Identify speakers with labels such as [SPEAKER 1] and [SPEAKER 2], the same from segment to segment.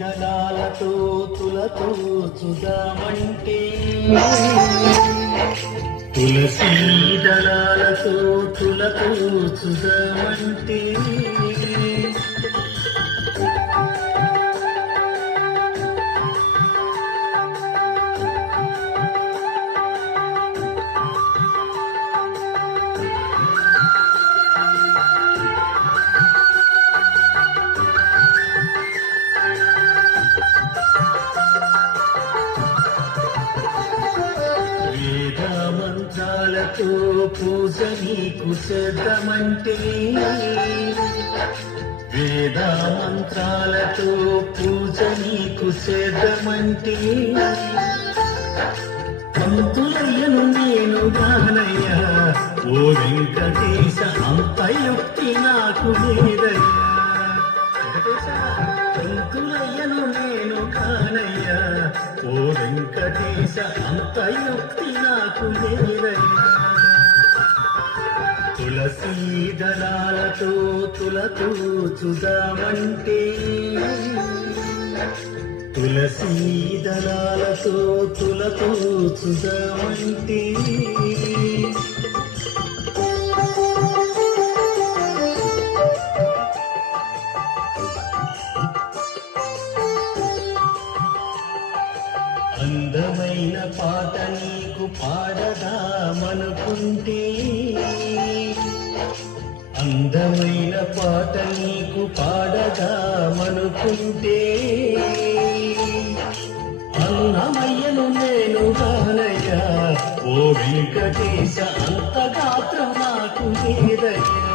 [SPEAKER 1] దళాలతో తులతో చుదామంటే తులసి దళాలతో తులతో చుదామంటే మంత్రాలతో పూజ నీకు చేద్దామంటే వేద మంత్రాలతో పూజ నీకు చేద్దామంటే పంతులయ్యను నేను గానయ్యా ఓ వెంకటేశ అంతయుక్తి నాకు లేదయ్యా. వెంకటేశ పంతులయ్యను నేను వెంకటేశ అంత యుక్తి నాకు తులసీ దళాలతో తులతో చుదామంటే తులసీ దళాలతో తులతో చుదామంటే పాడిన పాట నీకు పాడదామనుకుంటే అందమైన పాట నీకు పాడదామనుకుంటే అన్నమయ్యను నేను గానయ్యా ఓ వెంకటేశ అంత గాత్రం నాకు లేదయ్యా.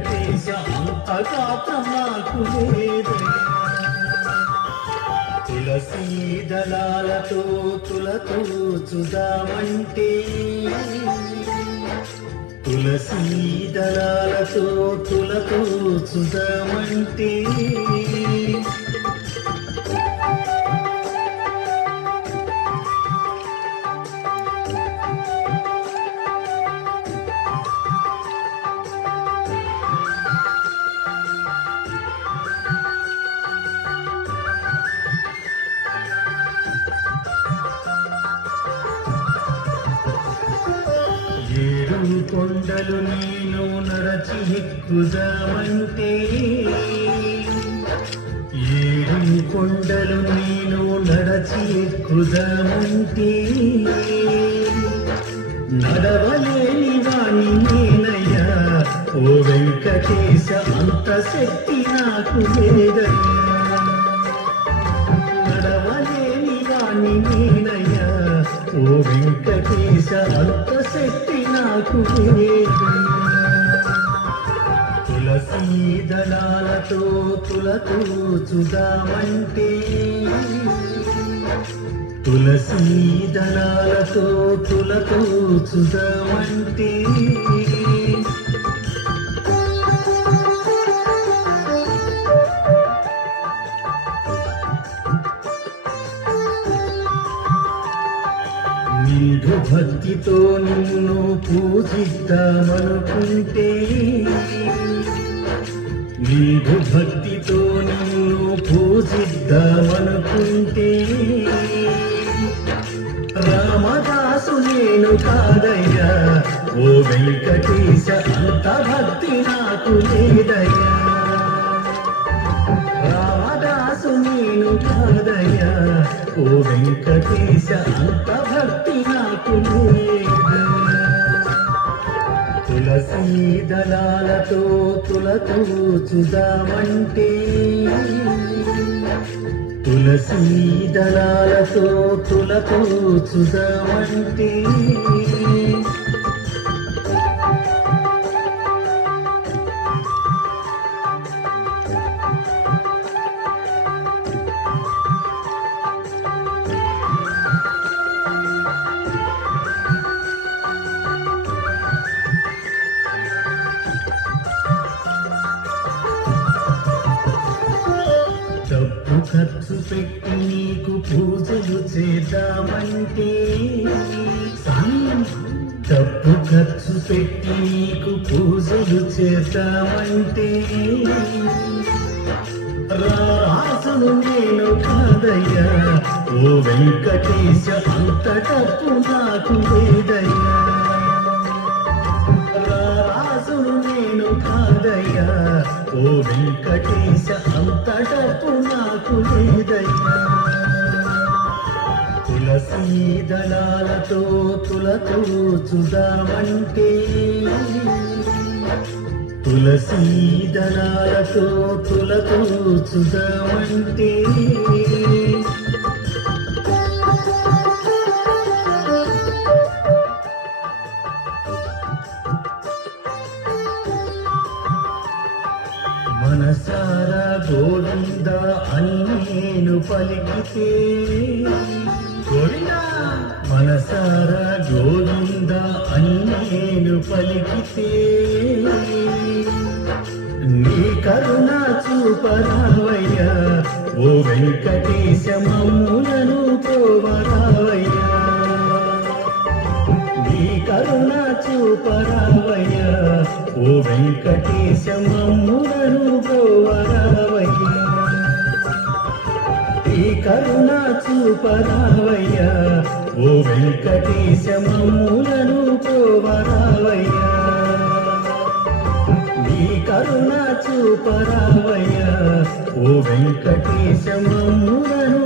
[SPEAKER 1] వెంకటేశ అంత నాకు లేదయ్యా దళాలతో తులతో చుదామంటే తులసీ దళాలతో తులతో చుదామంటే ఏడు కొండలు నేను నడచి ఎక్కుదామంటే ఏడు కొండలు నేను నడచి ఎక్కుదామంటే నడవలేని వాణి నేనయ్యా. ఓ వెంకటేశ అంత శక్తి నాకు లేదయ్యా. వెంకటేశ అంతశక్తి నాకు లేదు. తులసీ దళాలతో తులతో చుదామంటే తులసీ దళాలతో తులతో చుదామంటే భక్తితో నిన్ను పూజిద్దామనుకుంటే నీవు భక్తితో నిన్ను పూజిద్దామనుకుంటే రామదాసు నేను కాదయ్యా ఓ వెంకటేశ అంత భక్తి నాకు లేదయ్యా. రామదాసు నేను కాదయ్యా ఓ వెంకటేశ అంత భక్తి నాకు తులసీ దళాలతో తులతో చుదామంటే తులసీ దళాలతో తులతో చుదామంటే చర్చలు చేద్దామంటే డబ్బు ఖర్చు పెట్టి నీకు పూజలు చేద్దామంటే రాసను నేను కాదయ్యా ఓ వెంకటేశ అంత తప్పు నాకు లేదయ్యా. రాసును నేను కాదయ్యా ఓ వెంకటేశ అంత తప్పు నాకు లేదయ్యా. తులసీ దళాలతో తులతో చూదామంటే తులసీ దళాలతో తులతో చూదామంటే మనసారా గోవింద అని నేను పలికితే. మనసారా గోవింద అని నేను పలికితే. నీ కరుణ చూపరావయ్యా ఓ వెంకటేశ మమ్ములను పోవరావయ్యా. నీ కరుణ చూపరావయ్యా ఓ వెంకటేశ మమ్ములను చూపరావయ్యా ఓ వెంకటేశ మమ్ములను పోవరావయ్యా నీ కరుణ చూపరావయ్యా. ఓ వెంకటేశ మమ్ములను